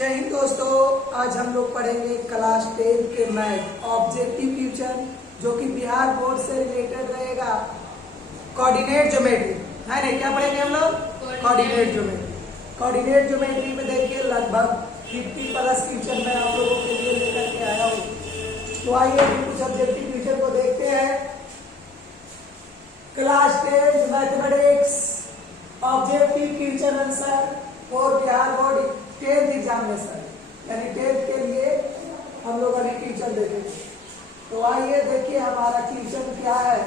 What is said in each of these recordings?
जय हिंद दोस्तों, आज हम लोग पढ़ेंगे क्लास 10 के मैथ ऑब्जेक्टिव फ्यूचर जो कि बिहार बोर्ड से रिलेटेड रहेगा। कोऑर्डिनेट ज्योमेट्री है ना, क्या पढ़ेंगे हम लोग? Coordinate geometry. कोऑर्डिनेट ज्योमेट्री में देखिए लगभग 50 प्लस फ्यूचर मैं आप लोगों के लिए लेकर के आया हूँ। तो आइए अभी कुछ ऑब्जेक्टिव फ्यूचर को देखते हैं। Class 10 mathematics objective future answer और बिहार बोर्ड 10th एग्जामिनेशन यानी 10th के लिए हम लोग अभी फ्यूचर देखेंगे। तो आइए देखिए हमारा फ्यूचर क्या है।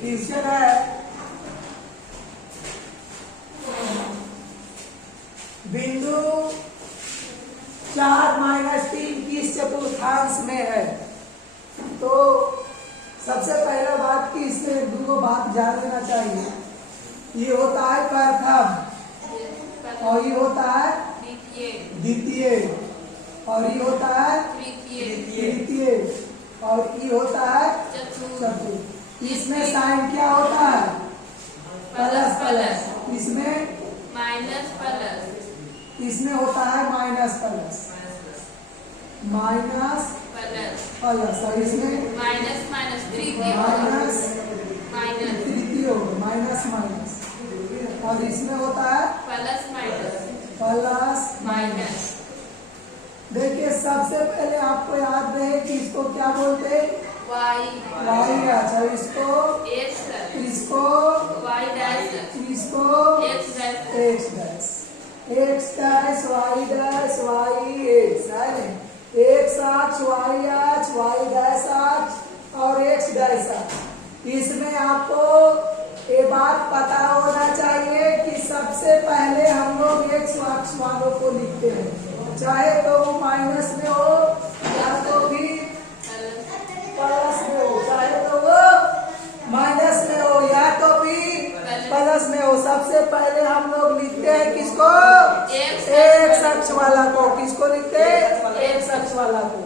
फ्यूचर है बिंदु 4-3 किस चतुर्थांश में है। तो सबसे पहला बात कि इसमें दो बात जान लेना चाहिए। ये होता है प्रथम और ये होता है द्वितीय और ये होता है तृतीय और ये होता है चतुर्थ। इसमें साइन क्या होता है? Plus plus. इसमें माइनस प्लस। इसमें होता है माइनस प्लस माइनस प्लस और इसमें माइनस माइनस माइनस माइनस तृतीय होगा माइनस माइनस और इसमें होता है प्लस माइनस प्लस माइनस। देखिए सबसे पहले आपको याद रहे कि इसको क्या बोलते हैं? Y Y. अच्छा इसको एक्स इसको वाई डैश इसको X dash X dash X dash Y dash Y X है ना। एक्स अक्ष वाई अक्ष वाई डैश अक्ष और एक्स डैश अक्ष। इसमें आपको ये बात पता होना चाहिए कि सबसे पहले हम लोग एक्स अक्ष वालों को लिखते हैं, चाहे तो वो माइनस में हो या तो भी प्लस में हो, चाहे तो वो माइनस में हो या तो भी प्लस में हो। सबसे पहले हम लोग लिखते हैं किसको? एक्स अक्ष वाला को। किसको लिखते हैं? एक्स अक्ष वाला को।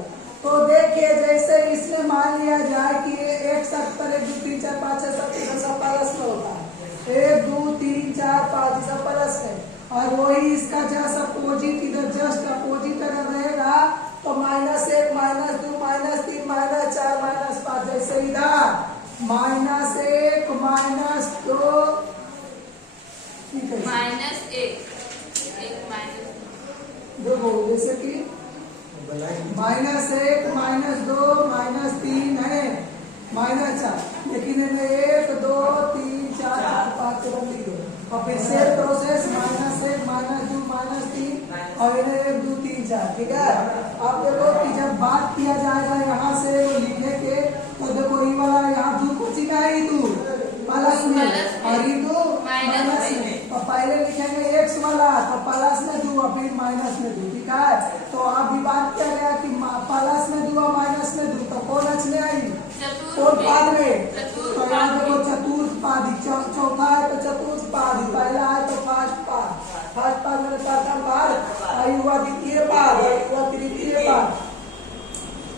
तो देखिए जैसे इसमें मान लिया जाए कि एक्स अक्ष पर 1 2 3 4 5 6 7 सब प्लस में होता है। 1 2 3 4 5 सब प्लस है और वही इसका जस्ट अपोजिट इधर जस्ट अपोजिट अगर रहेगा तो -1 -2 -3 -4 -5 जैसे इधर -1 -2 माइनस एक देखो जैसे कि -1 -2 -3 है -4 लेकिन 1 2 3 4 5 बंदी दो और फिर से प्रोसेस -1 -2 -3 और 1 2 3 4। ठीक है। आप देखो कि जब बात किया जाएगा यहाँ से वो लिखने के तो देखो ये वाला यहाँ दू को चिन्ह है दू प्लस में और ये दू माइनस में। तो पहले लिखेंगे एक्स वाला तो प्लस में दू और फिर माइनस में दू। ठीक है। तो अभी बात किया गया कि प्लस में दू और माइनस में दू तो कौन अक्ष में आई? कौन पाद में? तो यहाँ देखो चतुर्थ पादी चौथा है तो चतुर्थ पादी, पहला है तो फर्स्ट पाद में प्रथम पाद आई हुआ द्वितीय पाद आई हुआ तृतीय पाद।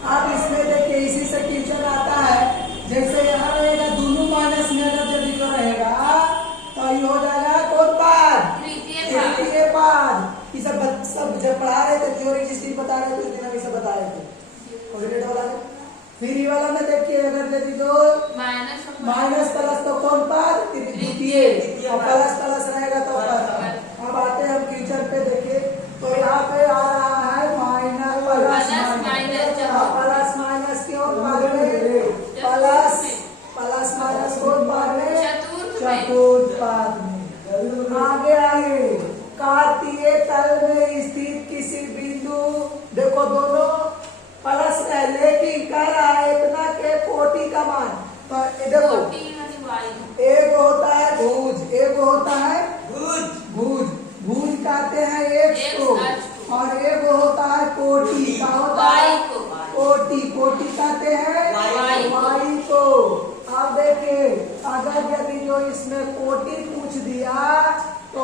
अब इसमें देखिए इसी से क्वेश्चन आता है जैसे यहाँ रहेगा दोनों माइनस में अगर यदि जो रहेगा तो ये हो जाएगा कौन पाद? तृतीय पाद। ये सब जब पढ़ा रहे थे थ्योरी जिस दिन बता रहे थे उस दिन हम सब बता रहे थे कोऑर्डिनेट वाला में। फिर ये वाला में देखिए अगर यदि जो माइनस प्लस तो कौन पाद? द्वितीय और प्लस प्लस रहेगा तो प्रथम। अब आते हैं हम फ्यूचर पे। देखिए तो यहाँ पे आ रहा है माइनस प्लस माइनस क्यों पाद में? प्लस माइनस कौन पाद में? चतुर्थ पाद में। आगे आइए कार्तीय तल में स्थित किसी बिंदु देखो दोनों प्लस है लेकिन कर रहा है इतना के कोटि का मान। तो देखो एक होता है भुज, एक होता है भुज भुज कहते हैं एक्स को और एक होता है कोटि का होता है कोटि कहते हैं वाई को। अब देखिए अगर यदि जो इसमें कोटि पूछ दिया तो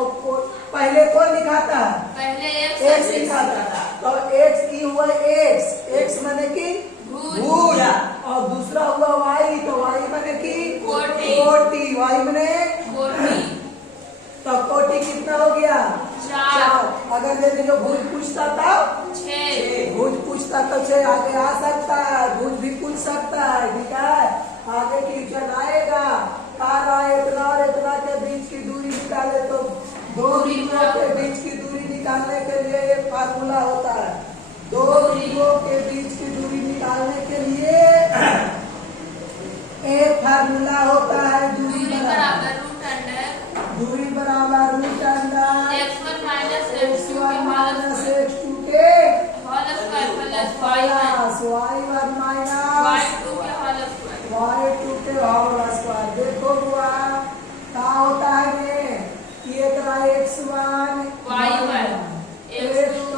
पहले कौन लिखाता है? पहले एक्स लिखाता है। तो एक्स की हुआ एक्स माने की भुज और दूसरा हुआ वाई तो वाई माने की कोटि वाई माने कोटि। तो कोटि कितना हो गया? 4 अगर यदि जो भुज पूछता था 6 भुज पूछता तो 6 आगे आ सकता है, भुज भी पूछ सकता है, ठीक है। आगे क्वेश्चन आएगा, तारा इतना और इतना के बीच की दूरी निकाले तो दो बिंदुओं के बीच की दूरी निकालने के लिए एक फार्मूला होता है। दो बिंदुओं के बीच की दूरी निकालने के लिए एक फार्मूला होता है, दूरी बराबर रूट अंडर दूरी बराबर root under x1 minus x1 minus x2 के whole square plus plus y1 minus y2 के होल स्क्वायर y2 के होल स्क्वायर। देखो हुआ क्या होता है ये कि एक x1 y1 x2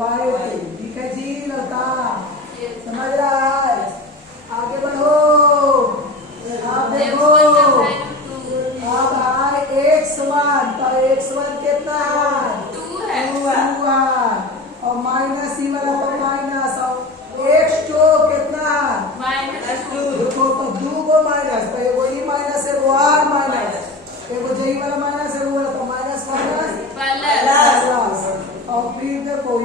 y2, ठीक है जी लता, समझ रहा है। आगे बढ़ो, आप देखो अब आए x1 तो x1 कितना है 2 है 2 और माइनस ही वाला तो माइनस और x2 कितना -2 देखो तो 2 को माइनस तो एगो ई माइनस एगो आर माइनस एगो जे वाला माइनस एगो वाला तो माइनस प्लस और फिर देखो y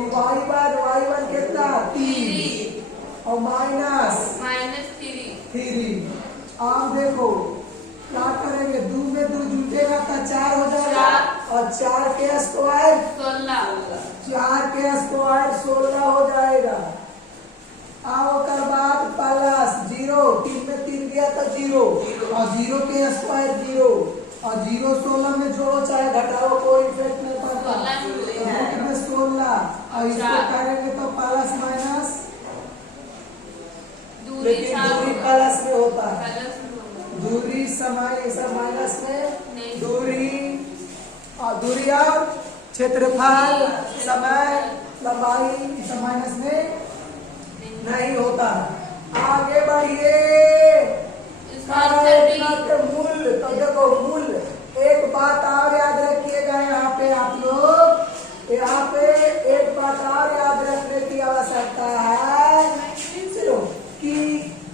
y1 कितना 3 और माइनस -3 आप देखो क्या करेंगे, 2 में 2 जुटेगा तो 4 हो जाएगा और 4 के स्क्वायर 16 4 के स्क्वायर 16 हो जाएगा। अब कर बाद प्लस 0 3 में 3 गया तो 0 और 0 के स्क्वायर 0 और 0 16 में जोड़ो चाहे घटाओ कोई इफेक्ट नहीं पड़ता, रूट में 16 और इसको करेंगे तो प्लस माइनस, लेकिन दूरी प्लस में होता है, दूरी समय सब माइनस में, दूरी और क्षेत्रफल समय लंबाई सब माइनस में नहीं होता। आगे बढ़िए, मूल तो देखो मूल एक बात और याद रखिएगा, यहाँ पे आप लोग यहाँ पे एक बात और याद रखने की आवश्यकता है कि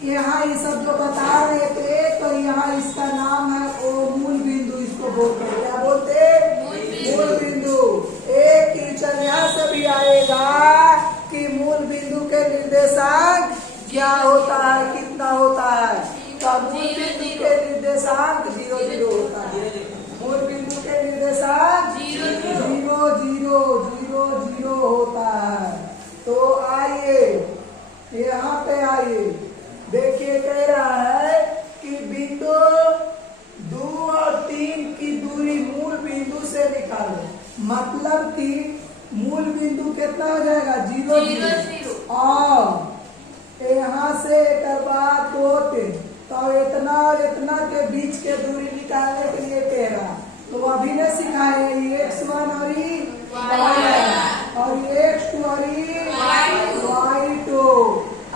यहाँ ये सब जो बता रहे थे तो यहाँ इसका नाम है ओ मूल बिंदु, इसको बोलते हैं, क्या बोलते हैं मूल बिंदु। एक क्वेश्चन यहाँ से भी आएगा कि मूल बिंदु के निर्देशांक क्या होता है, कितना होता है, तो मूल बिंदु के निर्देशांक 0 0 होता है, मूल बिंदु के निर्देशांक 0 0 0 0 होता है। तो आइए यहाँ पे आइए, देखिए कह रहा है कि बिंदु 2 और 3 की दूरी मूल बिंदु से निकालो, मतलब कि मूल बिंदु कितना हो जाएगा 0 0 और यहाँ से एक बात तो इतना और इतना के बीच के दूरी निकालने के लिए कह रहा, तो अभी ने सिखाए x1 और x2 और y2।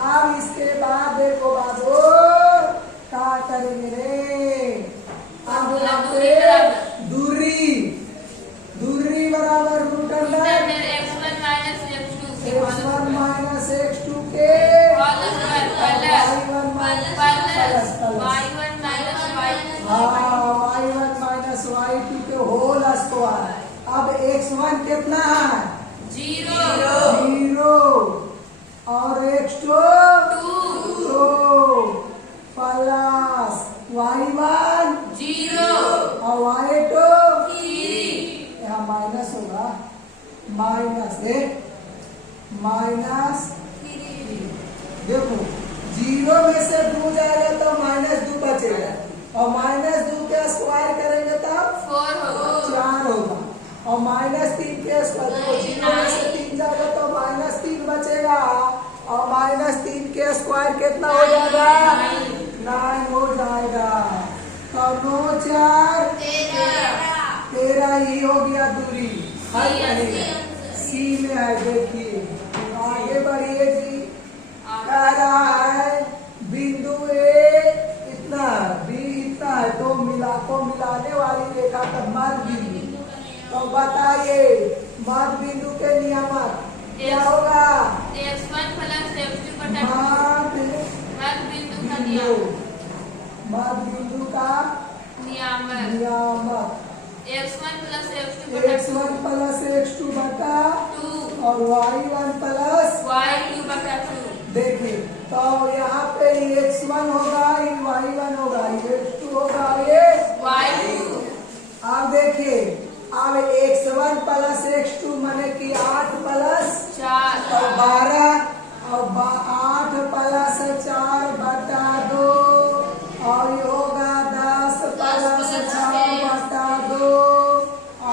अब इसके बाद देखो बाबू क्या करेंगे रे, अब यहाँ पे दूरी बराबर root under x1 minus x2 के y1 माइनस y2 के होल स्क्वायर। अब x1 कितना है 0 और x2 2 प्लस y1 0 और y2 3 यहाँ माइनस होगा, माइनस देखो 0 में से 2 जाएगा तो -2 बचेगा और -2 के स्क्वायर करेंगे तब 4 होगा और -3 के स्क्वायर, 0 में से 3 जाएगा तो -3 बचेगा और -3 के स्क्वायर कितना हो जाएगा 9 हो जाएगा। तो 9 4 13 ही हो गया दूरी, हर सी में है। देखिए आगे बढ़िए जी, कह रहा है बिंदु ए इतना बी इतना है, तो मिलाने वाली रेखा का मध्य बिंदु, तो बताइए मध्य बिंदु के नियामक क्या होगा, x1 प्लस x2 मध्य बिंदु का नियामक नियामक x1 plus x2 बटा x1 प्लस x2 बटा 2 और y1 प्लस y2 बटा 2। देखिए तो यहाँ पे x1 होगा, ये y1 होगा, ये x2 होगा, ये y2 अब देखिए अब x1 प्लस x2 माने कि 8 प्लस 4 और 12 और 8 प्लस 4 बटा 2 और ये होगा 10 प्लस 6 बटा 2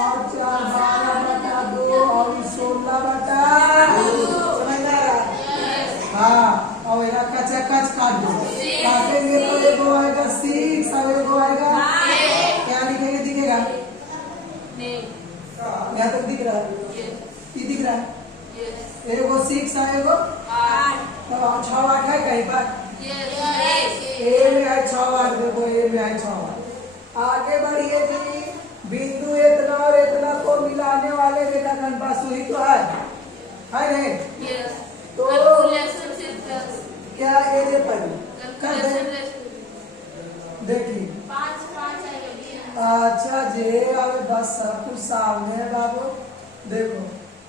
और 4 12 बटा 2 और 16 बटा 2। समझ में आ रहा है? हाँ और यहाँ कच्चा कच काट दो, काटेंगे तो एगो आएगा 6 और एगो आएगा क्या लिखेंगे दिखेगा यहाँ तक दिख रहा है, ये दिख रहा है एगो 6 आएगो 8 तो 6 8 है कहीं पर ए में है 6 8 देखो ए में है 6 8। आगे बढ़िए जी बिंदु इतना और इतना को मिलाने वाले रेखाखंड पास वही तो है नहीं? तो कैलकुलेशन से प्लस क्या एरिया पर कर दे कैलकुलेशन देखिए 5 5 आएगा। अच्छा जी अब बस सब कुछ सामने है बाबू। देखो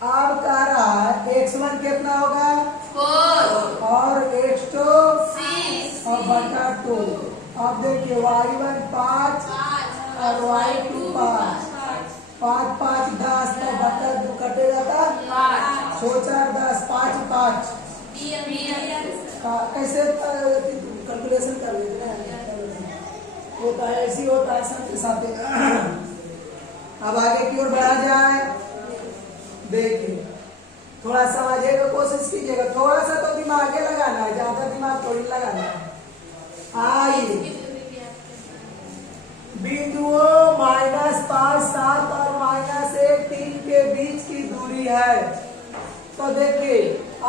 अब कह रहा है x1 कितना होगा 4 और x2 6 और बटा 2। अब देखिए y1 5 और y2 5 5 5 10 तो बटा 2 कटेगा था 5 6 4 10 5 5 कैसे कैलकुलेशन कर लेते हैं होता है ऐसी होता है सबके साथ। अब आगे की ओर बढ़ा जाए देखिए थोड़ा समझने की कोशिश कीजिएगा, थोड़ा सा तो दिमाग लगाना है, ज्यादा दिमाग थोड़ी लगाना है। आइए बिंदुओं -5 7 और -1 3 के बीच की दूरी है। तो देखिए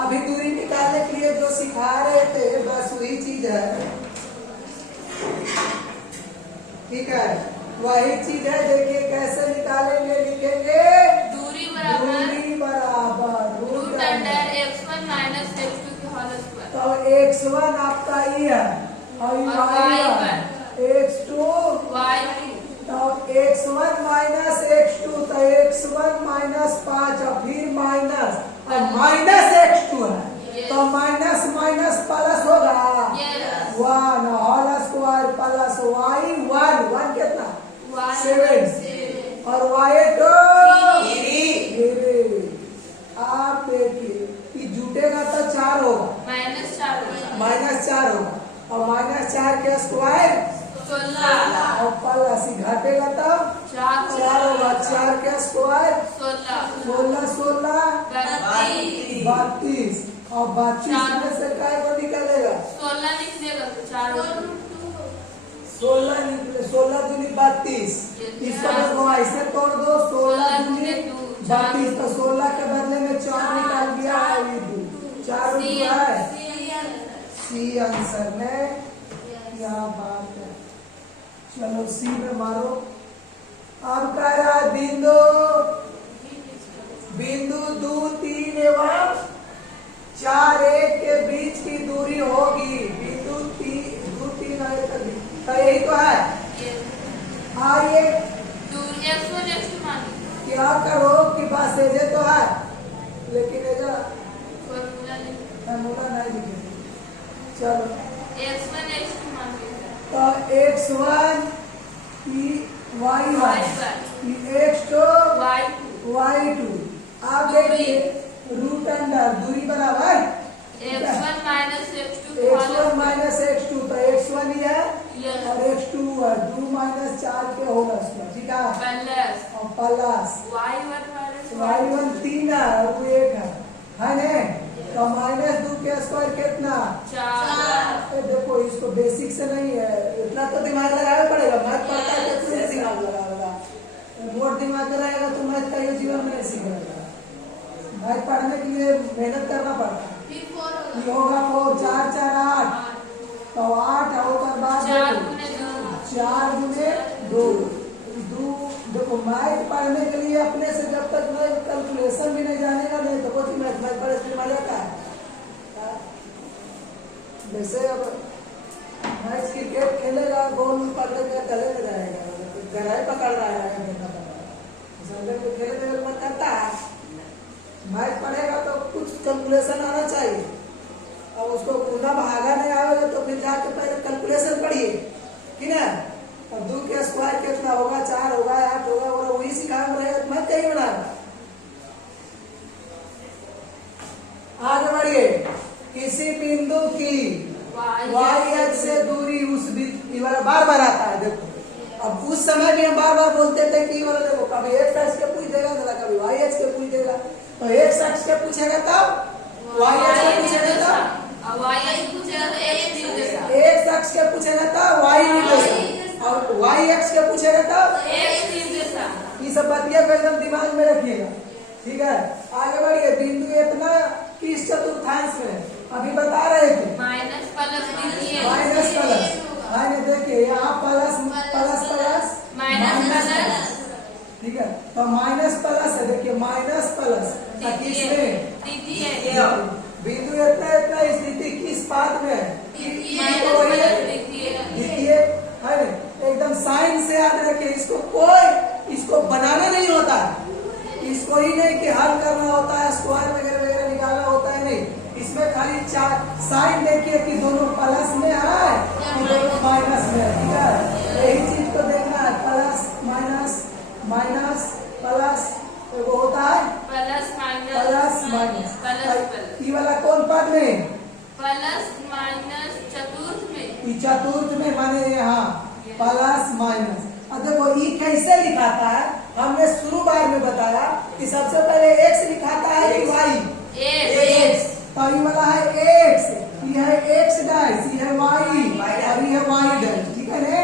अभी दूरी निकालने के लिए जो सिखा रहे थे बस वही चीज है, ठीक है वही चीज है। देखिए कैसे निकालेंगे, लिखेंगे दूरी बराबर root root under x1 minus x2 की होल स्क्वायर। तो x1 आपका ये है और y1 x2 y2 तो x1 माइनस x2 तो x1 माइनस 5 और फिर माइनस और माइनस x2 है तो माइनस माइनस प्लस होगा 1 होल स्क्वायर प्लस y1 1 कितना 7 और y2 आप देखिए कि जुटेगा तो 4 होगा -4 होगा और -4 के स्क्वायर 16 और प्लस घटेगा तब 4 होगा 4 के स्क्वायर 16 16 32 और 32 में से काय को निकलेगा 16 निकलेगा तो 4 16 निकले 16 दूनी 32 इसको देखो ऐसे तोड़ दो 16 दूनी 32 तो 16 के बदले में 4 निकाल दिया ये 4 है सी आंसर में। क्या बात है, चलो सी में मारो। अब कह रहा है बिंदु 2 3 एवं 4 1 के बीच की दूरी होगी। बिंदु 2 3 तो यही तो है। आइए क्या करो कि बस ये तो है लेकिन ये फॉर्मूला नहीं लिखे। चलो तो x1 y1 x2 y2 आप देखिए रूट अंडर दूरी बराबर x1 माइनस x2 तो x1 ही है और x2 है 2 -4 के होल स्क्वायर ठीक है और प्लस y1 3 है और वो 1 है नहीं तो -2 के स्क्वायर कितना 4। देखो इसको बेसिक से नहीं है इतना तो दिमाग लगाना पड़ेगा, मैथ पढ़ता है तो तुम दिमाग लगाएगा, मोट दिमाग लगाएगा तो मैथ का ये जीवन में सीखेगा। मैथ पढ़ने के लिए मेहनत करना पड़ता है। ये होगा 4 4 4 8 तो 8 होकर बाद 4 गुने 2 देखो मैथ पढ़ने के लिए अपने से जब तक मैं कैलकुलेशन भी नहीं जानेगा नहीं तो कुछ मैथ पढ़ने से मजा आता है। जैसे अब मैच क्रिकेट खेलेगा बॉल पकड़ के गले में जाएगा, गहराई पकड़ रहा है। संडे को खेले में मन करता है, मैथ पढ़ेगा तो कुछ कैलकुलेशन आना चाहिए, और उसको पूरा भागा नहीं आएगा तो फिर जाके पहले कैलकुलेशन पढ़िए कि ना। और 2 के स्क्वायर कितना होगा, 4 होगा, 8 होगा, और वही सिखाए रहेगा, मैथ कहीं बनाएगा। आगे बढ़िए, किसी बिंदु की y अक्ष से दूरी उस बिंदु वाला बार बार आता है। देखो अब उस समय भी हम बार बार बोलते थे कि वाला देखो कभी x अक्ष के पूछ देगा, कभी y अक्ष के पूछ देगा, तो x अक्ष के पूछेगा तब y अक्ष के पूछेगा तब y पूछेगा तो x निर्देशांक, x अक्ष के पूछेगा तब y निर्देशांक, और y अक्ष के पूछेगा तब x निर्देशांक। ये सब बातियां को एकदम दिमाग में रखिएगा, ठीक है। आगे बढ़िए, बिंदु इतना किस चतुर्थांश में अभी बता रहे थे, माइनस प्लस द्वितीय, माइनस प्लस। आगे देखिए यहाँ plus plus plus minus plus, ठीक है, तो माइनस प्लस है। देखिए माइनस प्लस किसमें, द्वितीय, बिंदु इतना इतना स्थिति किस पाद में है, माइनस प्लस द्वितीय, द्वितीय है। एकदम साइन से याद रखिए, इसको कोई इसको बनाना नहीं होता है, इसको ही नहीं कि हल करना होता है, स्क्वायर वगैरह वगैरह निकालना होता है, नहीं। इसमें खाली साइन देखिए कि दोनों प्लस में है और दोनों माइनस में है, ठीक है। यही चीज को देखना है, प्लस माइनस, माइनस प्लस, वो होता है plus minus, plus minus. Plus ये वाला कौन पद में, प्लस माइनस चतुर्थ में, ये चतुर्थ में, माने यहाँ प्लस माइनस। अब देखो ये कैसे लिखाता है, हमने शुरू बार में बताया कि सबसे पहले x लिखाता है कि y, x, तो ये वाला है x, ये है x डैश, ये है y और ये है y डैश, ठीक है ने।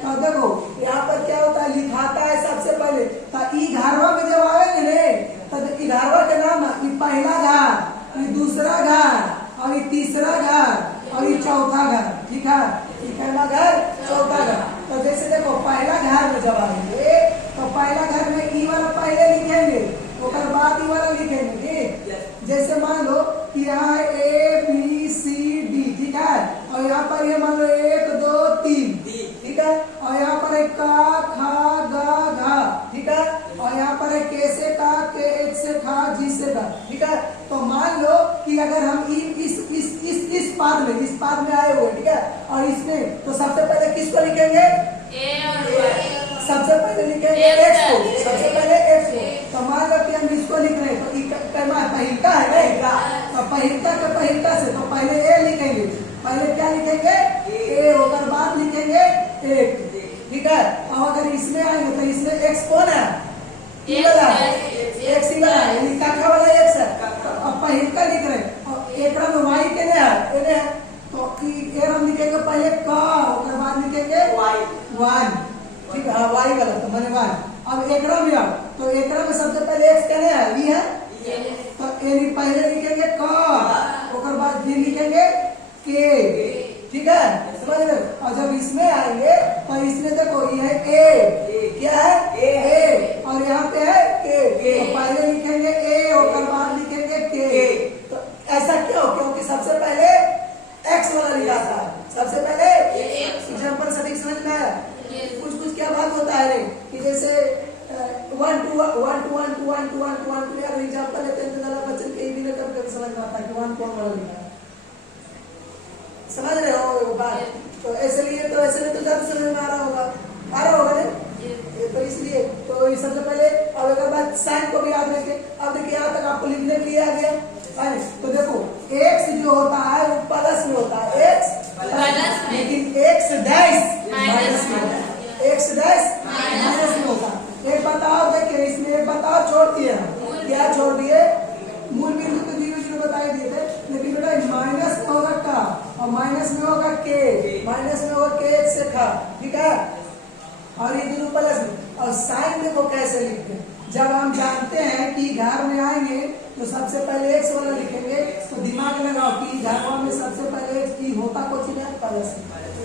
तो देखो यहाँ पर क्या होता है, लिखाता है सबसे पहले, तो ई घरवा में जब आएंगे ने, तो ई घरवा के नाम है, ये पहला घर, ये दूसरा घर, और ये तीसरा घर, और ये चौथा घर, ठीक है। ये पहला घर, चौथा घर। तो जैसे देखो पहला घर में जब आएंगे तो पहला घर में ई वाला पहले लिखेंगे, उसके बाद ई वाला लिखेंगे, ठीक। जैसे मान लो कि यहाँ है A B C D, ठीक है, और यहाँ पर ये मान लो 1 2 3, ठीक है, और यहाँ पर है का खा गा घा, ठीक है, और यहाँ पर है के से का, के एच से खा, जी से का, ठीक है। तो मान लो कि अगर हम इस पाद में आए हुए, ठीक है, और इसमें तो सबसे पहले किसको लिखेंगे, a और y, सबसे पहले लिखेंगे x को, सबसे पहले x को। तो मान लो कि हम इसको लिख रहे हैं, तो पहिलका है नहीं, तो पहिलका से तो पहले a लिखेंगे, पहले क्या लिखेंगे a, होकर बाद लिखेंगे 1, ठीक है। और अगर इसमें आएंगे तो इसमें x कौन है, x ही वाला है, काका वाला x है। अब पहिलका लिख रहे हैं और एक में y के ने है, तो हम लिखेंगे पहले का, उसके बाद लिखेंगे 1, ठीक है, y वाला तो मैंने 1। अब एकड़ा में आओ, तो एकड़ा में सबसे पहले x कहने है, ये है, तो पहले लिखेंगे का, उसके बाद फिर लिखेंगे के, ठीक है, समझ रहे। और जब इसमें आएंगे तो इसमें देखो ये है a, क्या है a, और यहाँ पे है के, तो पहले लिखेंगे a, उसके बाद लिखेंगे के। तो ऐसा क्यों, क्योंकि सबसे पहले x वाला लिखा था, सबसे पहले एग्जाम्पल सभी समझ में आया। कुछ क्या बात होता है रे कि जैसे 1 to 1 अगर एग्जाम्पल लेते हैं तो जरा बच्चे के भी कब कभी समझ में आता है कि 1 कौन वाला लिखा है, समझ रहे हो वो बात। तो ऐसे तो ज्यादा समझ में आ रहा होगा ना, तो इसलिए तो सबसे पहले, और एक बात साइन को भी याद रखें। अब देखिए यहाँ तक आपको लिखने के लिए आ गया, तो देखो x जो होता है वो प्लस में होता है, x प्लस में, लेकिन x डैश माइनस में, x डैश माइनस में होता है। एक बताओ, देखिए इसमें एक बताओ छोड़ दिए, क्या छोड़ दिए, मूल बिंदु तो 0 0 बता ही दिए थे, लेकिन बेटा माइनस में होगा का, और माइनस में होगा के, माइनस में होगा के से खा, ठीक है, और ये दोनों प्लस में। और साइन देखो कैसे लिखते हैं, जब हम जानते हैं कि घर में आएंगे तो सबसे पहले x वाला लिखेंगे, तो दिमाग लगाओ कि घर में सबसे पहले x होता कुछ नहीं प्लस,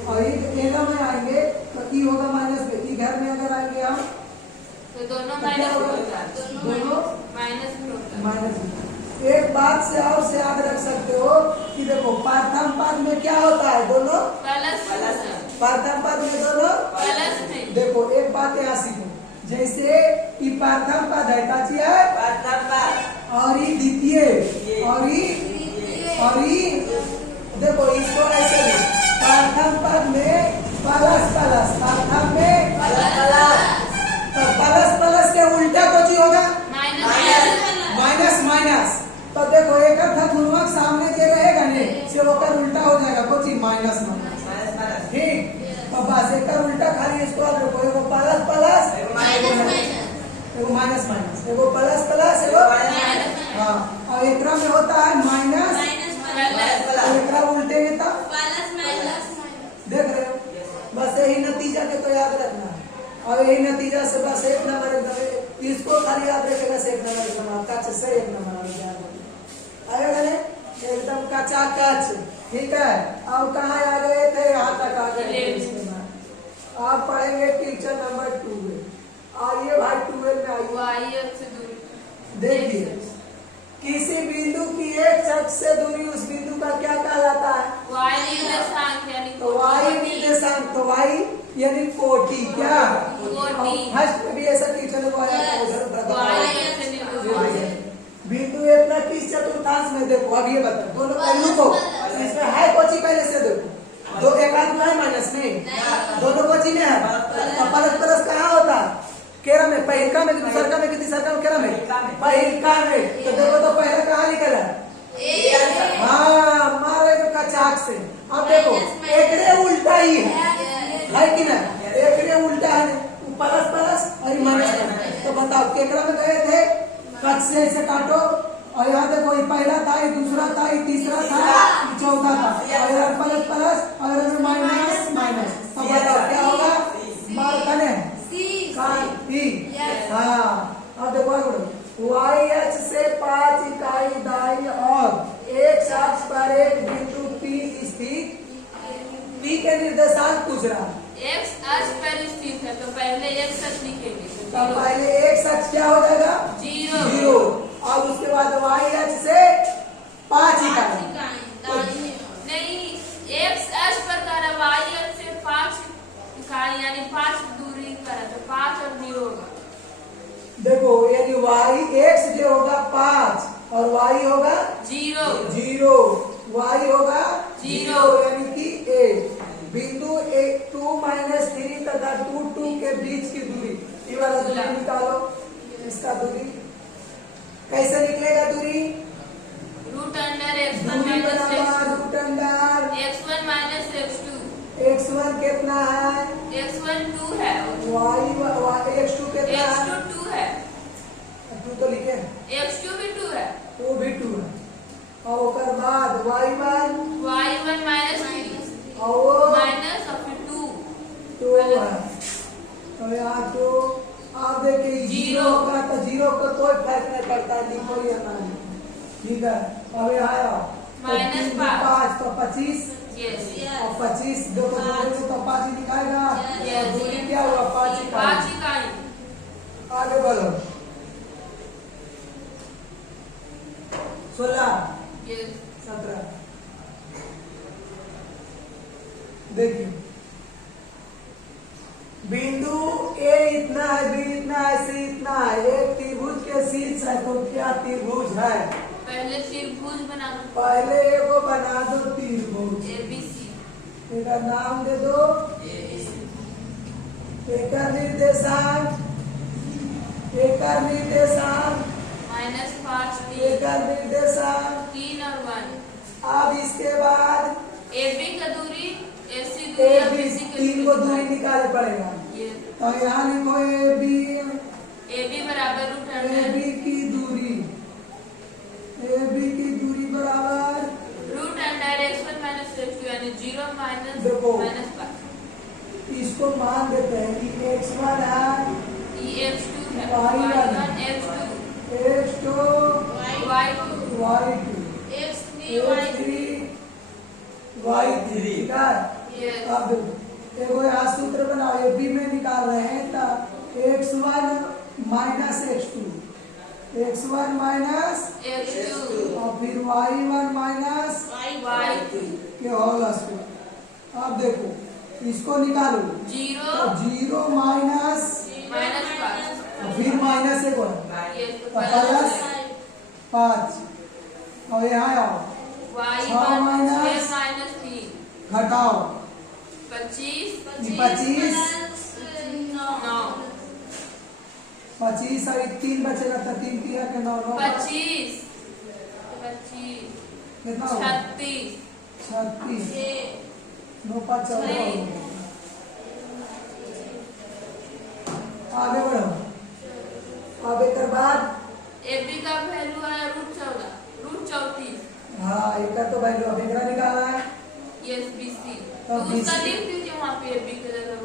और ये में आएंगे तो ई होगा माइनस में, ई घर में अगर आएंगे हम तो दोनों माइनस में होता है, दोनों माइनस में होता है, माइनस में। एक बात से और से याद रख सकते हो कि देखो प्रथम पद में क्या होता है, दोनों प्लस, प्रथम पद में दोनों प्लस में। देखो एक बात यहाँ सीखो, जैसे कि प्रथम पद है काची है और ये द्वितीय और ये देखो इसको ऐसे प्रथम पद में प्लस प्लस प्रथम में तो प्लस प्लस के उल्टा कुछ होगा माइनस माइनस। तो देखो एक गुणवक सामने जो रहेगा ने से होकर उल्टा हो जाएगा कुछ माइनस माइनस ठीक। तो बस एक उल्टा खाली इसको आप देखो एगो प्लस प्लस एगो माइनस माइनस एगो प्लस प्लस एगो हाँ और एक में होता है माइनस एक उल्टे में था देख रहे हो। बस यही नतीजा के तो याद रखना है और यही नतीजा से बस एक नंबर एकदम इसको खाली याद रखेगा से एक नंबर बनाता से एक नंबर आएगा ने एकदम कच्चा कच ठीक है। अब कहाँ आ गए थे यहाँ तक आ गए। आप पढ़ेंगे टीचर नंबर 2 में आइए भाई 12 में आइए देखिए किसी बिंदु की एक शख्स से दूरी उस बिंदु का क्या कहलाता है तो y निर्देशांक तो y यानी कोटि क्या फर्स्ट में भी ऐसा टीचर को आया बिंदु इतना किस चतुर्थांश में देखो अब ये बता दोनों पहलू को इसमें है कोची पहले से देखो दो एक आध है माइनस में दोनों कोची में है प्लस प्लस कहाँ होता है केरा में पहिलका में दूसरका में तीसरका में केरा में पहिलका में तो देखो तो पहला कहाँ निकला हाँ मारे का चाक से। अब देखो एकरे उल्टा ही है कि ना एकरे उल्टा है प्लस प्लस और माइनस तो बताओ केकरा में गए थे कट से काटो और यहाँ देखो ये पहला था ये दूसरा था ये तीसरा था ये चौथा था और यहाँ प्लस प्लस और माइनस माइनस तो बताओ क्या होगा मार कने हाँ। अब देखो वाई एच से 5 इकाई दाई और एक अक्ष पर एक बिंदु P स्थित P के निर्देशांक पूछ रहा है एक्स अक्ष पर स्थित है तो पहले एक्स अक्ष लिखेंगे तो पहले एक अक्ष क्या हो जाएगा 0 और उसके बाद वाई एच से 5 इकाई नहीं एक्स अक्ष पर कह रहा वाई एच से 5 इकाई यानी 5 दूरी पर तो 5 और 0 होगा। देखो यानी y x जो होगा 5 और y होगा 0 y होगा 0 यानी कि a बिंदु 2 - 3 तथा 2 के बीच की दूरी ये वाला दूरी निकालो। इसका दूरी कैसे निकलेगा दूरी root under x1 minus x2 x1 कितना है x1 2 है x2 कितना है x2 2 है 2 तो लिखे x2 भी 2 है वो भी 2 है और उसके बाद y1 माइनस 3 और माइनस और फिर 2 है तो यहाँ 2 आप देखिए 0 का तो 0 को कोई फर्क नहीं पड़ता लिखो या ना ठीक है। अब यहाँ माइनस 5 तो 25 यस और 25 देखो तो 5 निकालेगा दूरी क्या हुआ 5 इकाई आगे बढ़ो 16 यस 17 देखिए बिंदु A इतना है B इतना है C इतना है एक त्रिभुज के शीर्ष है तो क्या त्रिभुज है पहले त्रिभुज बना दो पहले एगो बना दो त्रिभुज ABC इसका नाम दे दो एक निर्देशांक -5 एक निर्देशांक 3 और 1 अब इसके बाद AB का दूरी AC दूरी और BC की 3 को दूरी निकालना पड़ेगा ये तो यहाँ लिखो AB बराबर रूट अंडर AB की दूरी बराबर root under x1 minus x2 यानी 0 माइनस देखो। -5 इसको मान देते हैं कि x1 है ये x2 है y1 x2 x2 y2 y2 x3 y3 ठीक है। yes अब एगो यहाँ सूत्र बनाओ ये बी में निकाल रहे हैं तो x1 minus x1 minus x2 और फिर y1 माइनस y2 के होल स्क्वायर। अब देखो इसको निकालो 0 0 माइनस -5 और फिर माइनस 1 ये तो प्लस 5 और यहाँ आओ y 6 माइनस 3 घटाओ 25 25 9 25 और 3 बचेगा तो 3 तिया के 9 25 कितना होगा 36 36 9 5 14 आगे बढ़ो। अब एक बाद AB का वैल्यू है √34 हाँ एक तो वैल्यू अब एकरा निकालना है ये BC तो तो उसका BC लिख दीजिए वहाँ पे AB की जगह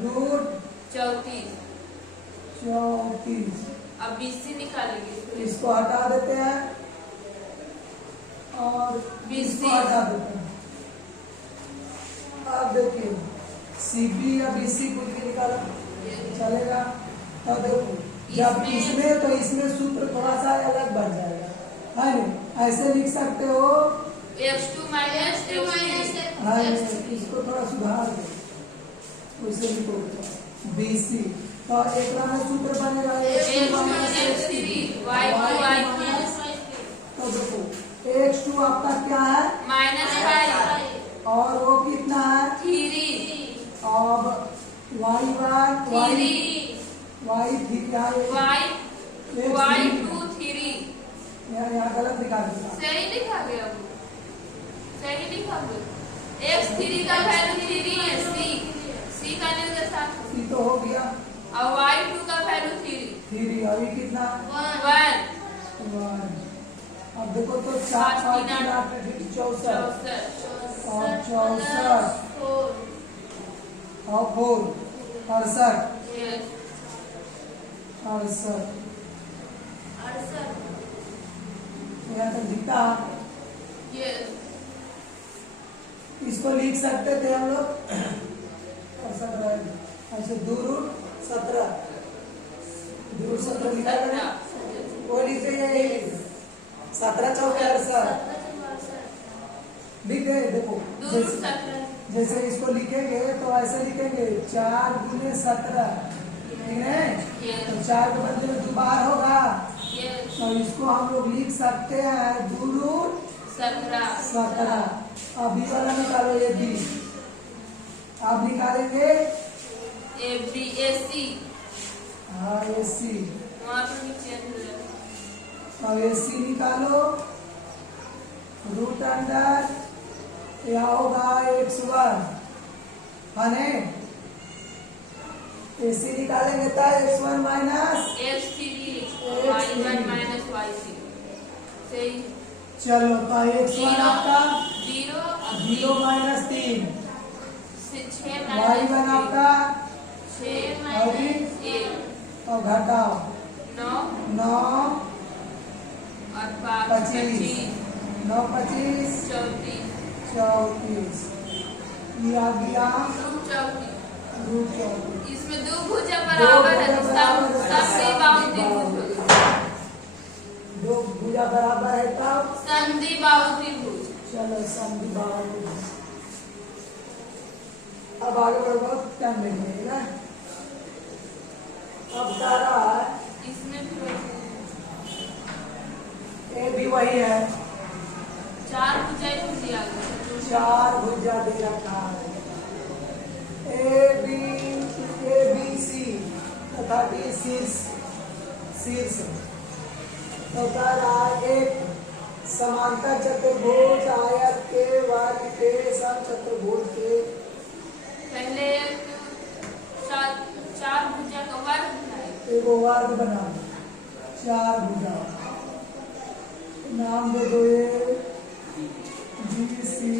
√34 √34 अब BC निकालेंगे इसको हटा देते हैं और BC इसको हटा देते हैं। अब देखिए CB या BC कुछ भी निकाला चलेगा। तो देखो जब इसमें तो इसमें सूत्र थोड़ा सा अलग बन जाएगा है ना, ऐसे लिख सकते हो x2 माइनस हाँ इसको थोड़ा सुधार दो उसे लिखो BC तो एक में सूत्र बनेगा तो देखो x2 आपका क्या है -5 और वो कितना है 3 अब y यहाँ गलत लिखा दिया सही लिखा गया वो सही लिखा गया x3 का वैल्यू 3 है c का नहीं के साथ C तो हो गया और y2 का वैल्यू 3 अभी कितना 1 अब देखो तो 4 5 3 8 64 और 64 और 4 68 यहाँ तक दिखता इसको लिख सकते थे हम लोग 68 ऐसे 2√17 निकाल रहे वो लिखते हैं 17 चौके 68 लिख गए। देखो जैसे इसको लिखेंगे तो ऐसे लिखेंगे 4 × 17 ठीक है तो 4 के बदले में 2 बार होगा तो इसको हम लोग लिख सकते हैं 2√17। अभी वाला निकालो ये B आप निकालेंगे AC हाँ AC वहाँ पर भी चेंज हो जाएगा अब AC निकालो रूट अंडर या होगा x1 है AC निकालेंगे तो x1 minus x3 y1 minus y3 सही चलो तो x1 आपका 0 माइनस 3 6 y1 आपका 6 माइनस 1 और घटाओ 9 और 5 25 9 25 34 ये आ गया √34 इसमें दो भुजा बराबर है तो संधि बाउंड्री भुज दो भुजा बराबर है तब संधि बाउंड्री भुज चलो संधि बाउंड्री भुज अब आगे बढ़ो बहुत टाइम लगेगा ना अब क्या रहा है इसमें भी ए भी वही है 4 भुजा दिया गया 4 भुजा दे रखा है ए बी सी तथा डी शीर्ष तो कह रहा है एक समांतर चतुर्भुज आयत के वर्ग के समचतुर्भुज के पहले 4 भुजा का वर्ग बनाए एक वर्ग बना 4 भुजा नाम दे दो ये बी सी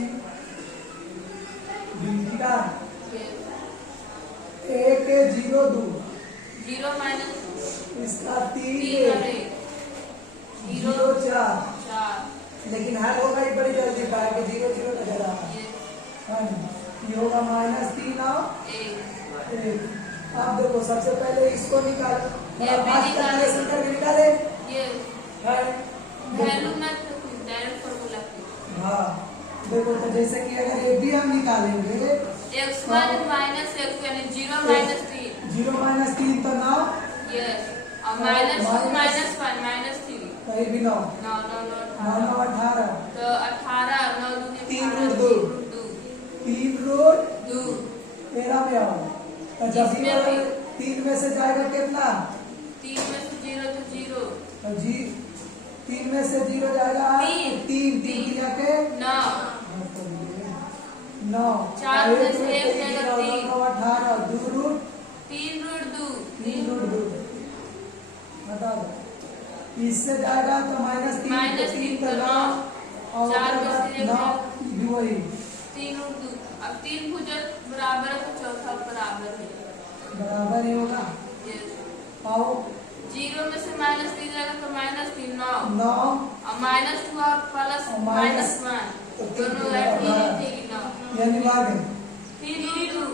डी का 1 0 2 0 माइनस इसका 3 0 0 4 4 लेकिन हल होगा ही बड़ी जल्दी का कि 0 0 नजर आ रहा है ये होगा -3 और 1 अब देखो सबसे पहले इसको निकाल कैलकुलेशन करके निकाले ये है वैल्यू मत डायरेक्ट फार्मूला हाँ देखो तो जैसे कि अगर ये भी हम निकालेंगे x1 माइनस x यानी 0 माइनस 3 0 माइनस 3 तो 9, यस, और -2 -1 -3 कहीं भी 9, 9 9 9 9 18, तो 18 9 दूनी 3 18, रूट 2, 3 रूट 2 13 में आओ, तो जब इसमें भी भी 3 में से जाएगा कितना, 3 में से 0 तो 0, तो जी 3 में से 0 जाएगा 3 3 के 9 9, 4 में से 1 जाएगा 3, 9 18, 2 रूट 3 रूट 2, 3 रूट 2, बता दो, इससे जाएगा तो -3 -3 तो तो 9, 9, और 4 में से 1 9 वही 3 रूट 2, अब 3 भुजन बराबर है तो चौथा बराबर है, बराबर ही होगा, यस, आओ 0 में से -3 जाएगा तो -3 9, 9 और -2 और प्लस और माइनस -1 तो दोनों तीन ऐड ही 9 यानी भाग 3 2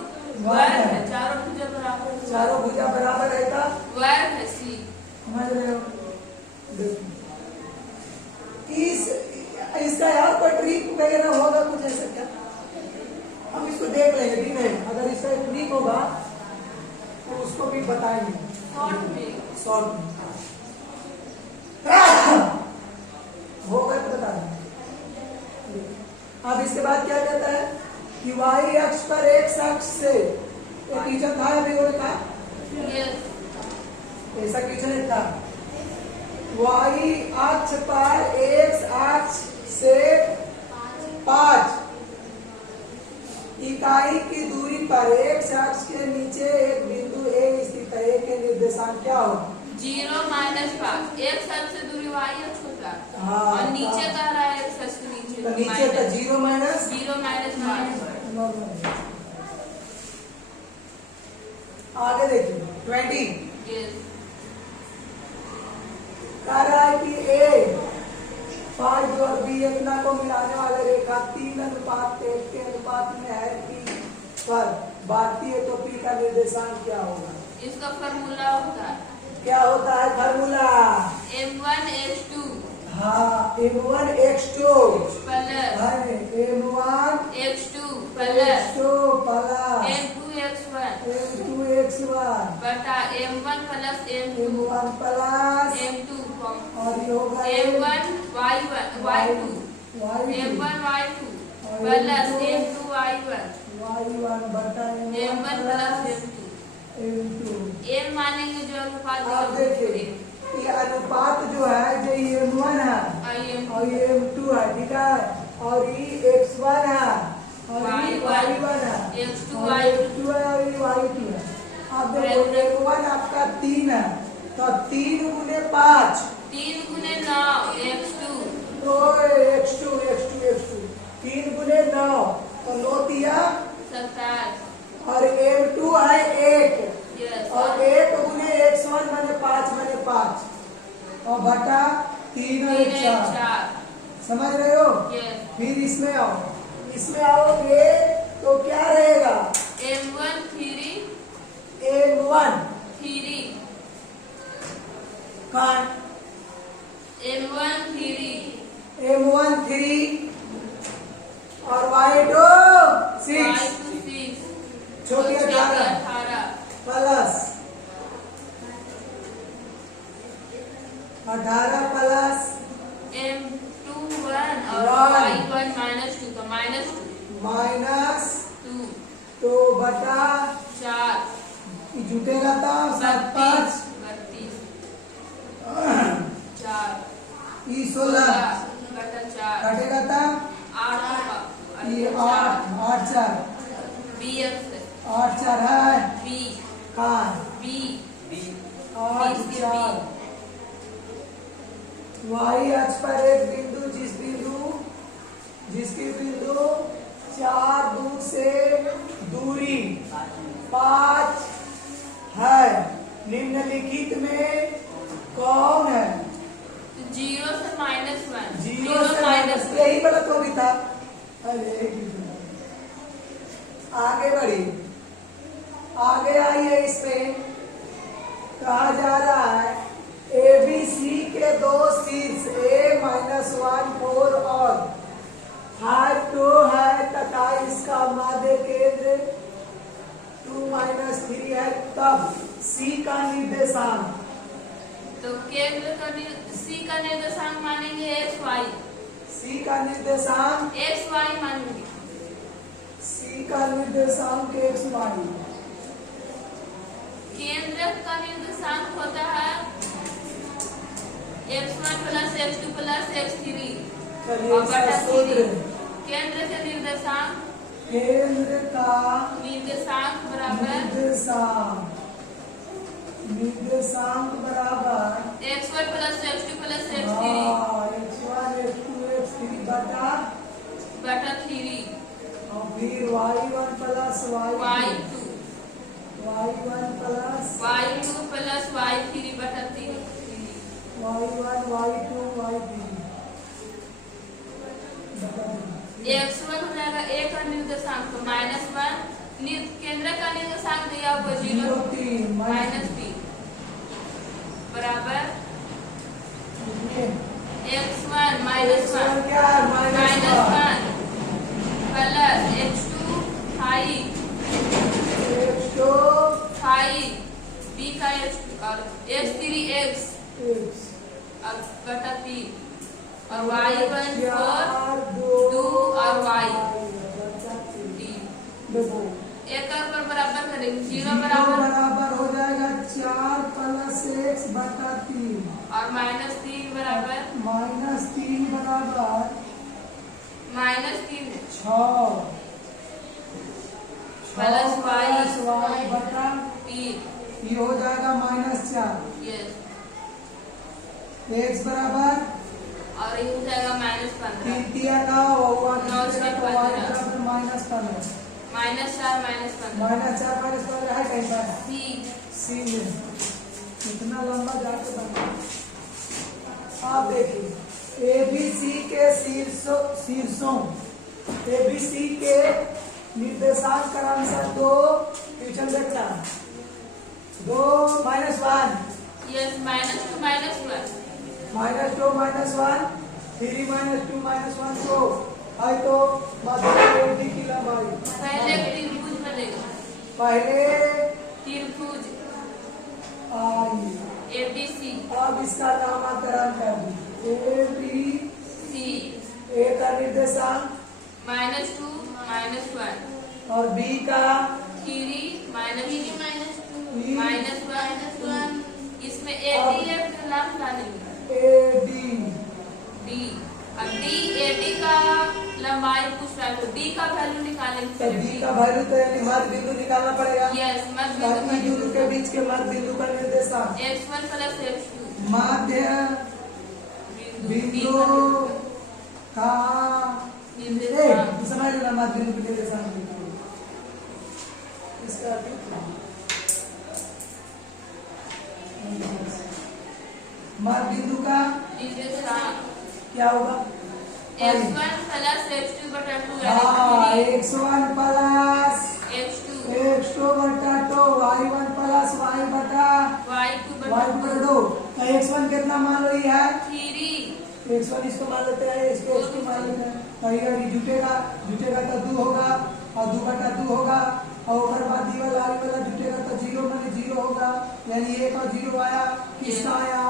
वर्ग वर्ग है। है, चारों भुजा बराबर है, चारों भुजा बराबर है का, वर्ग है सी, समझ रहे हो, देखो इस इसका यार कोई ट्रिक वगैरह होगा कुछ ऐसा क्या, हम इसको देख लेंगे, ठीक है, अगर इसका ट्रिक होगा तो उसको भी बताएंगे शॉर्ट में शॉर्ट में, होगा तो बता देंगे। अब इसके बाद क्या कहता है कि y अक्ष पर x अक्ष से एक क्वेश्चन था अभी वो था, यस, ऐसा क्वेश्चन था, y अक्ष पर x अक्ष से 5 इकाई की दूरी पर x अक्ष के नीचे एक बिंदु A स्थित है, A के निर्देशांक क्या होगा, 0 -5 एक साल से दूरी y अक्ष होता है, हाँ, और नीचे कह रहा है x अक्ष के नीचे तो नीचे का 0 माइनस 0 -5, आगे देखिए 20 यस, कह रहा है कि A 5 और B इतना को मिलाने वाला रेखा 3:1 के अनुपात में है P पर बांटती है तो P का निर्देशांक क्या होगा, इसका फार्मूला होता है क्या होता है फार्मूला, m1x2 हाँ m1 x2 plus m1 x2 plus x2 plus m2 x1 m2 x1 बटा m1 plus m2 m1 plus m2 और ये होगा m1 y2 m1 y2 plus m2 y1 y1 बटा m1 plus m2 m2। m मानेंगे जो अनुपात आप देखिए ये अनुपात जो है जो ये m1 है और ये m2 है, ठीक है, और ये x1 है और ये y1 है, x2 और ये x2 है और ये y2 है। अब देखो m1 आपका 3 है तो 3 गुने 5 3 गुने 9 x2 तो x2 3 गुने 9 तो 9 दिया 27, और m2 है 1 यस, और 1 गुने x1 माने 5 माने 5 और बटा 3 और 4, समझ रहे हो, यस, फिर इसमें आओगे तो क्या रहेगा m1 3 m1 का m1 3 और y2 6 y2 6 छोटी 18 प्लस 18 प्लस m2 1 और One. y1 -2 तो -2 माइनस 2 तो बटा 4 जुटेगा था 7 5 32 4 ई 16 बटा 4 कटेगा था 8 ये 8 8 4 bx 8 4 है b का b 8 4 y अक्ष पर एक बिंदु जिसकी बिंदु 4 दूर से दूरी 5 है, निम्नलिखित में कौन है, तो 0 से -1 जीरो से माइनस, यही गलत हो गई था, अरे आगे बढ़ी, आगे आइए, इसमें कहा जा रहा है ABC के दो शीर्ष A-1 4 और हाइट 2 है तथा इसका माध्य केंद्र 2 - 3 है। तब सी का निर्देशांक, तो केंद्र का सी का निर्देशांक मानेंगे एक्स वाई, सी का निर्देशांक एक्स वाई मानेंगे। सी का निर्देशांक एक्स वाई, केंद्र का निर्देशांक होता है x1 plus x2 plus x3 चलिए और इसका बटा सूत्र, 3। केंद्र के निर्देशांक केंद्र का बराबर निर्देशांक बराबर x1 plus x2 plus x3 x1 x2 x3 बटा बटा 3 और फिर y1 plus y2 y1 plus y2 plus y3 बटा 3 y1 y2 y3 x1 हो जाएगा a का निर्देशांक तो -1, केंद्र का निर्देशांक दिया हुआ 0 माइनस 3 बराबर x1 minus 1 plus x2 5 b का x2 और x3 x अब बटा 3 और y1 4 2 और y 3 एक और बराबर करेंगे 0 बराबर हो जाएगा 4 प्लस x बटा 3 और -3 बराबर -3 बराबर -3 6 प्लस y बटा 3 ये हो जाएगा -4 यस x बराबर और ये हो जाएगा -15 3 दिया ना हुआ 9 से y 15 बराबर -15 -4 -15 -4 -15 है कहीं पर सी सी में कितना लंबा जाके बना। आप देखिए एबीसी के शीर्षों एबीसी के निर्देशांक क्रमशः 2 ट्यूशन देखना 2 -1 यस -2 -1 -2 -1 3 -2 -1 तो है तो मध्य एबी की लंबाई पहले त्रिभुज बनेगा पहले त्रिभुज आई एबीसी अब इसका नामकरण कर दीजिए ए बी सी ए का निर्देशांक -2 -1 और बी का 3 -2 -1 इसमें ADF का नाम डालेंगे ए डी D अब D AD का लंबाई पूछ रहा है तो D का वैल्यू तो निकालेंगे डी का वैल्यू तो यानी मध्य बिंदु निकालना पड़ेगा यस मध्य ताकि बिंदु बिंदु के बीच के मध्य बिंदु का निर्देशांक x1 प्लस x2 मध्य बिंदु का निर्देशांक समझ लेना मध्य बिंदु के निर्देशांक इसका मध्य बिंदु का निर्देशांक क्या होगा x1 प्लस x2 बटा 2 x1 प्लस x2 x2 बटा 2 y1 प्लस y बटा y2 y बटा बटा 2 तो x1 कितना मान लो ये है 3 x1 इसको मान लेते हैं इसको x2 मान लेते हैं तो ये जुटेगा तो 2 होगा और 2 बटा 2 होगा और ऊपर बाद ये वाला जुटेगा तो 0 माने 0 होगा यानी 1 और 0 आया किसका आया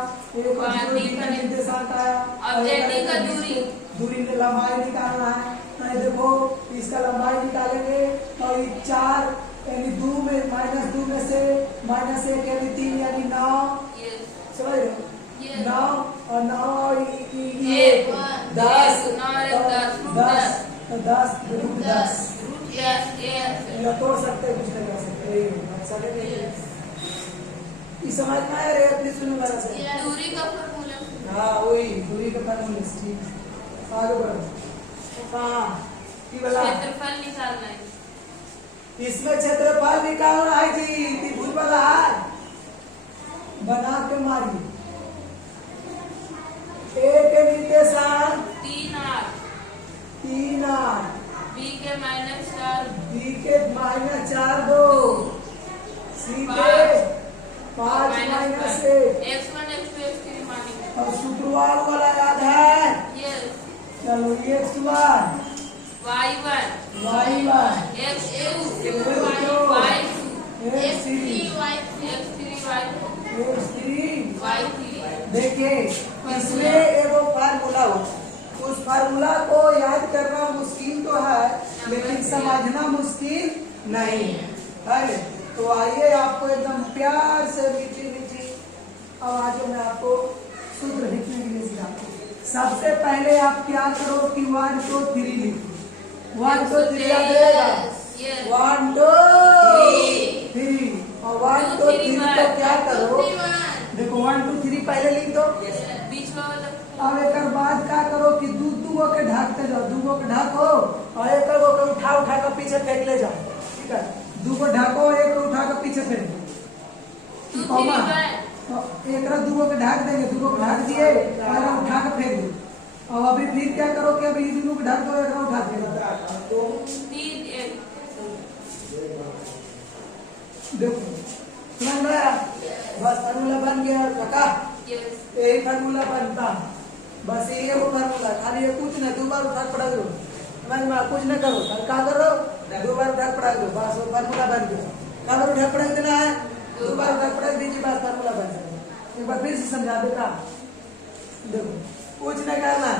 1 और 0 डी का निर्देशांक आया अब AD का दूरी में लंबाई निकालना है तो देखो इसका लंबाई निकालेंगे तो 4 यानी 2 में -2 में से -1 यानी 3 यानी 9 यस समझ रहे यस 9 और 9 और 1 10 10 तो 10 रूट 10 यस यस या तोड़ सकते हैं कुछ नहीं कर सकते इस समझ में आया रे अपनी सुनो वाला से दूरी का फार्मूला हाँ वही दूरी का फार्मूला ठीक आगे बढ़ो हाँ की वाला क्षेत्रफल निकालना है इसमें क्षेत्रफल निकालना है जी त्रिभुज वाला है बना के मारिए ए के निर्देशांक 3 8 B के -4 बी के -4 2 सी के 5 -1 x1 x2 x3 मानेंगे और शुक्रवार वाला याद है यस चलो x1 y1 y1 x2 x2 y2 देखिए इसमें एगो फार्मूला हो, उस फार्मूला को याद करना मुश्किल तो है लेकिन समझना मुश्किल नहीं है। तो आइए आपको एकदम प्यार से मीठी मीठी आवाजों में आपको सूत्र लिखने के लिए सिखाते हैं। सबसे पहले आप क्या करो कि 1 2 3 लिखो। 1 2 3 याद रहेगा। 1 2 3 और 1 2 3 को क्या करो, देखो 1 2 3 पहले लिख दो। अब एक बाद क्या करो कि दू गो के ढाकते जाओ, दू गो के ढाको और एक गो के उठा कर पीछे फेंक ले जाओ। ठीक है, दू गो ढाको एक को उठा कर पीछे फेंक दो। एक दू गो के ढाक देंगे, दू गो के ढाक दिए और उठा कर फेंक दो। और अभी फिर क्या करो कि अभी दोनों को ढाक दो, एक उठा के देखो समझ में आया। बस फार्मूला बन गया काका, यही फार्मूला बनता, बस ये वो फार्मूला, खाली ये कुछ नहीं, 2 बार उठा पड़ा दो, समझ में कुछ नहीं करो, क्या करो 2 बार उठा पड़ा दो, बस वो फार्मूला बन गया। क्या बार उठा पड़ा देना है, 2 बार उठा पड़ा दीजिए, बस फार्मूला बन जाएगा। एक बार फिर से समझा देता, देखो कुछ नहीं करना,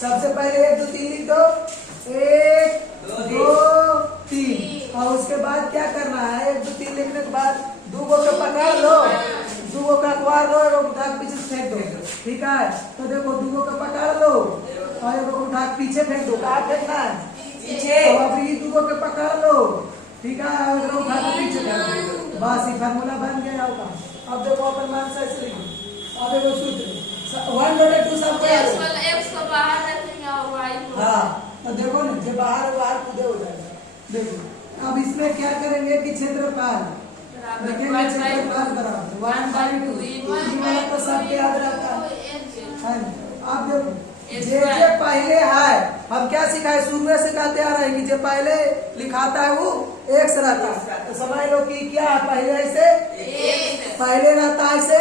सबसे पहले 1 2 3 लिख दो, 1 2 3 और उसके बाद क्या करना है, 1 2 3 लिखने के बाद 2 गो को पकड़ लो, 2 गो का अखबार लो और उठा के पीछे फेंक दो। ठीक है, तो देखो 2 गो का पकड़ लो और एक को उठा के पीछे फेंक दो। कहाँ फेंकना है, पीछे। अब ये 2 गो के पकड़ लो, ठीक है, और उठा के पीछे फेंक दो। बस ये फार्मूला बन गया होगा। अब देखो अपन मान से ऐसे लिखो, अब एक सूत्र 1 बटे 2 सब x को बाहर रखेंगे और y को, हाँ तो देखो ना जो बाहर कूदे हो जाएगा। देखो अब इसमें क्या करेंगे कि क्षेत्रफल देखेंगे, क्षेत्रफल बराबर 1/2, ये वाला तो सबके याद रहता है। अब देखो जे पहले है, हम क्या सिखाए शुरू में सिखाते आ रहे हैं कि जो पहले लिखाता है वो x रहता है। तो समझ लो कि क्या है, पहले ऐसे पहले रहता है ऐसे।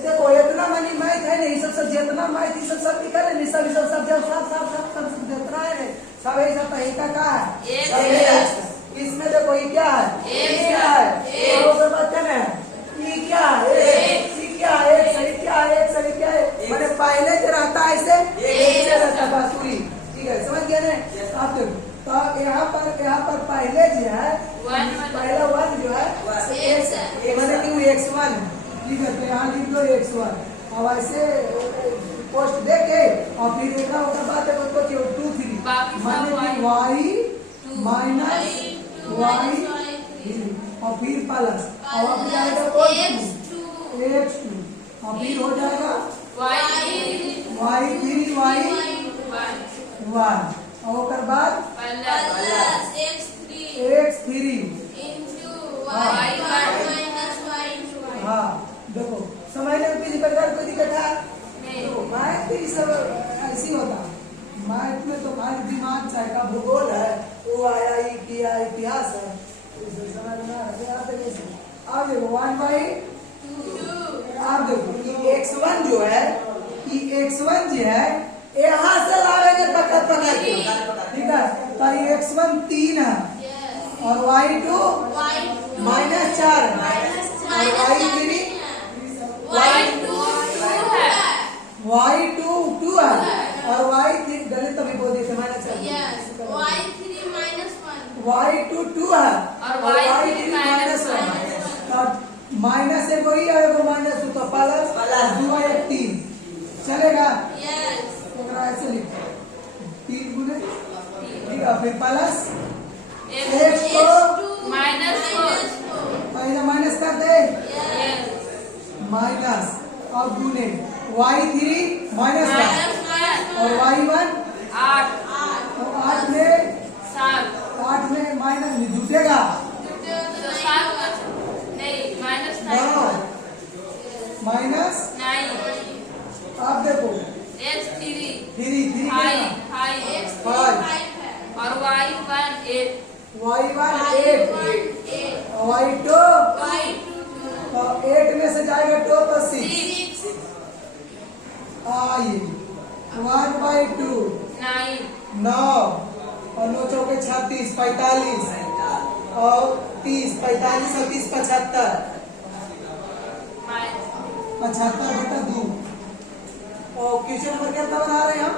देखो इतना मनी मैथ है नहीं, सब जितना मैथ ये सब निकल है, सब सब जितना है सब ये सब तरीका का है। इसमें देखो ये क्या है, है और उसके बाद क्या है, ये क्या है, ये क्या है, एक सही क्या है, एक सही क्या है, मैंने पहले जो रहता है ऐसे रहता है बस पूरी। ठीक है, समझ गए ना आप। तो यहाँ पर पहले जो है पहला 1 जो है मैंने क्यों x1, ठीक है, तो यहाँ लिख दो x1 और ऐसे पोस्ट देके और फिर एक बात है उसको 2 3 माने y माइनस y और फिर प्लस और फिर आएगा x2 और फिर हो जाएगा y3 y1 और उसके बाद x3 हाँ। देखो समझने में किसी प्रकार कोई दिक्कत है तो मैथ भी सब ऐसी होता है। मैथ में तो खाली दिमाग चाहिए का भूगोल है, वो आया ही किया इतिहास है, समझना है। अब देखो 1/2, अब देखो x1 जो है, ये x1 जो है यहाँ से लाएंगे पकड़ के, ठीक है, तो ये x1 3 है और y2 -4 और y2 2 है और y3 गलत अभी बोल दिए थे -4, y2 2 है और y3 -1 और माइनस एक वही है, वो माइनस तो प्लस 2 1 3 चलेगा। ऐसे लिखो 3 गुने, ठीक है, फिर प्लस पहले माइनस कर दे, माइनस और गुने y3 -1 और y1 8 और 8 में माइनस जुटेगा माइनस। अब देखो x3 और y1 8 y2 तो 8 में से जाएगा 2 तो 6 आइए 1/2 9 और 9 चौके 36 45 और 30, 45 और 30 75, 75/2। और क्वेश्चन नंबर कितना बना रहे हैं हम?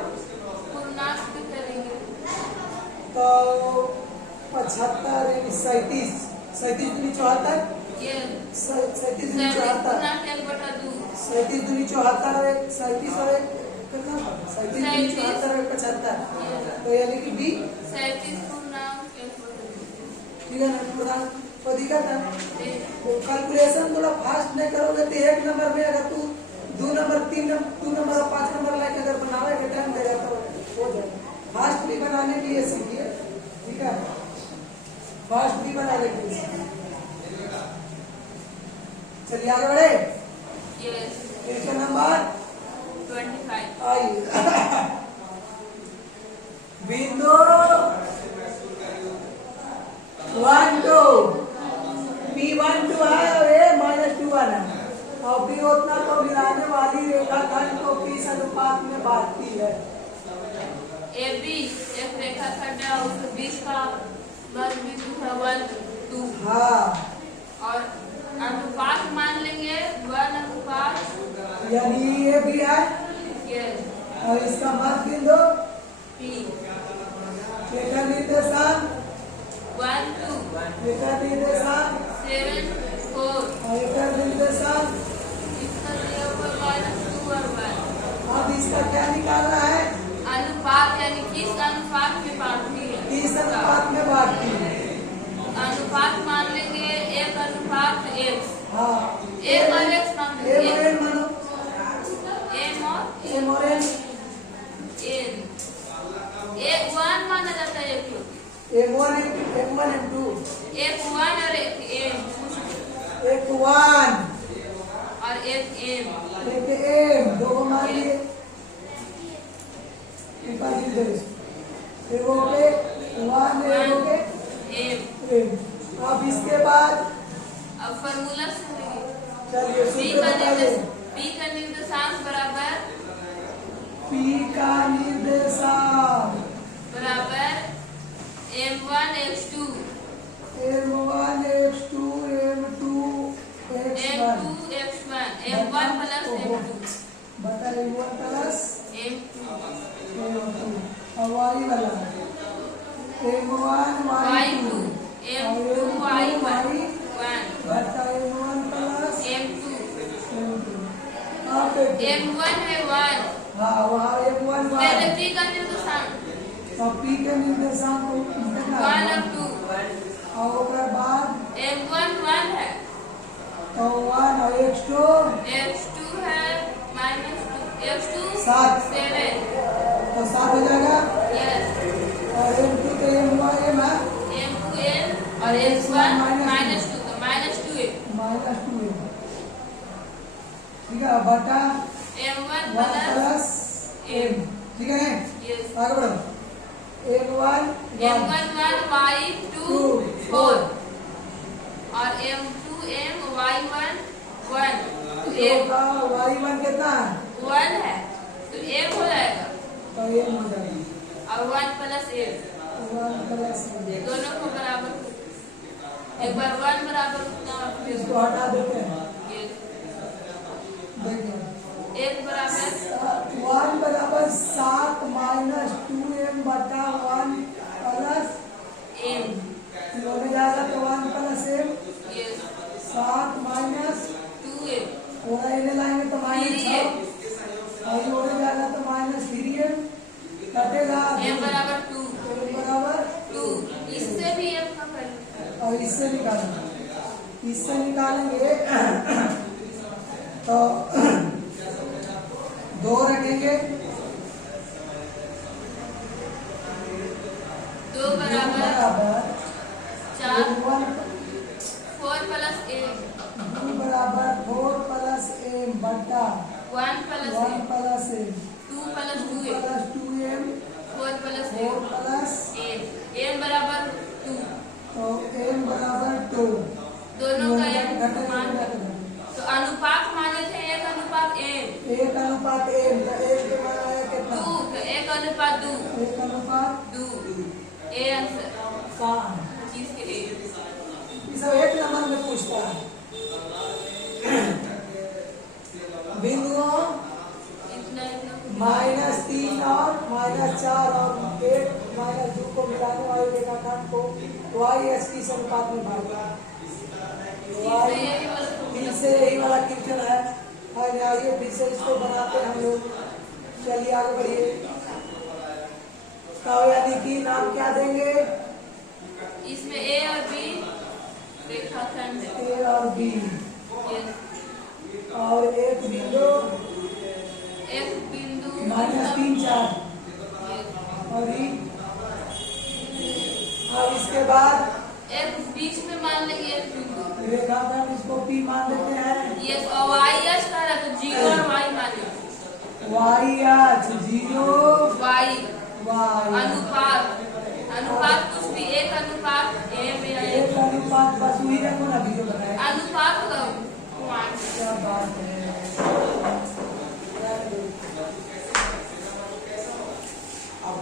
पूर्णांक भी करेंगे। तो 75 37, 37 दूनी 74, ये 37 दूनी 74, पूर्णांक 1/2, 37 दूनी 74 और 37 और कितना? 37 दूनी 74 और 75। तो यानी कि बी 37 पूर्णांक 1/2। ठीक है ना? पूर्णांक को दिक्कत है। तो कैलकुलेशन थोड़ा फास्ट नहीं करोगे तो एक नंबर में अगर तू 2 नंबर 3 नंबर 2 नंबर और 5 नंबर लाके अगर बनावे के टाइम देगा तो हो जाएगा। फास्ट भी बनाने के लिए सीखिए, ठीक है? फास्ट भी बनाने के लिए सीखिए। चलिए आगे बढ़े। Yes question number 25। आइए। बिंदु 1 2 P1 2 है और A -2 1 है और B उतना को मिलाने वाली रेखाखंड को किस अनुपात में बांटती है? AB एक रेखाखंड है, उसके बीच का वर्ग बिंदु है 1 2। हाँ, और अनुपात मान लेंगे 1:, यानी ये भी है यस और इसका मध्य बिंदु P रेखा निर्देशांक 1 2 रेखा निर्देशांक 7 4। और रेखा निर्देशांक। इसका दिया हुआ -2 और 1। अब इसका क्या निकालना है? अनुपात यानी किस अनुपात में बांटती है? किस अनुपात में बांटती है? अनुपात मान लेंगे 1:x। हाँ, एक और x मान A लेंगे। और N मानो। M और M और N। N। एक 1 माना जाता है एक लोग। M1 M2 एक 1 और एक M एक 1 और एक M। एक M, दो मान लिए एगो पे 1 एगो के M। M। अब इसके बाद अब फॉर्मूला सुनिए। चलिए P सूत्र का बताइए। निर्देशांक बराबर P का निर्देशांक M1 x2 M1 x2 M2 x1 M2 x1 M1 plus M2 बता M1 प्लस M2 M2 और y वाला M1 y2 M2 y1 बता M1 प्लस M2 M2। अब M1 है 1। हाँ वहाँ M1 पहले 1 P का निर्देशांक तो P के निर्देशांक को 1 और 2। और ओकरा बाद M1 1 है, तो 1 और x2 x2 है -2 x2 7 7 तो 7 हो जाएगा यस और M2 के M1 M है M2 M और x1 -2 तो -2 है -2 M। ठीक है बटा M1 1 प्लस M। ठीक है यस आगे बढ़ो M1 M1 1 y2 4 और M2 M y1 1 तो M y1 कितना है 1 है तो M हो जाएगा तो M हो जाएगा और 1 प्लस M 1 प्लस M। दोनों को बराबर एक बार 1 बराबर उतना और फिर इसको हटा देते हैं ये देखिए 1 बराबर 1 बराबर 7 -2m बटा 1 प्लस M होने जाएगा तो 1 प्लस m ये 7 माइनस 2M और इन्हें लाएंगे तो -6 और ये होने जाएगा तो -3m कटेगा M बराबर 2 m बराबर 2 इससे भी M का वैल्यू और इससे निकालेंगे तो 2 रखेंगे 2 बराबर 4 4 प्लस M 2 बराबर 4 प्लस m बटा 1 plus 1 M plus m 2 plus 2 2M plus 2m 4 plus 4 M plus M बराबर 2 तो m बराबर 2 दोनों का M समान है तो अनुपात माने थे 1 अनुपात M 1 अनुपात m तो 1 के मान आया कितना 2 तो 1 अनुपात 2 1 अनुपात 2 A आंसर 7 चीज के A इस सब एक नंबर में पूछता है। बिंदुओं -3 और -4 और 8 -2 को मिलाने वाले रेखाखंड को y की अनुपात में भागा। फिर से यही वाला क्वेश्चन है। आइए फिर से इसको बनाते हैं हम लोग। चलिए आगे बढ़िए। तो यानी कि नाम क्या देंगे? इसमें ए और बी रेखाखंड है। ए और बी और एक बिंदु -3 4 और अब इसके बाद एक बीच में मान लेंगे एक बिंदु रेखाखंड, इसको P मान लेते हैं। ये वाई एच का है तो जीरो और वाई मान लेंगे। YH 0 वाई Y अनुपात कुछ भी एक अनुपात ए में एक अनुपात बस वही रखो ना, वीडियो बनाए। अनुपात का क्या बात है।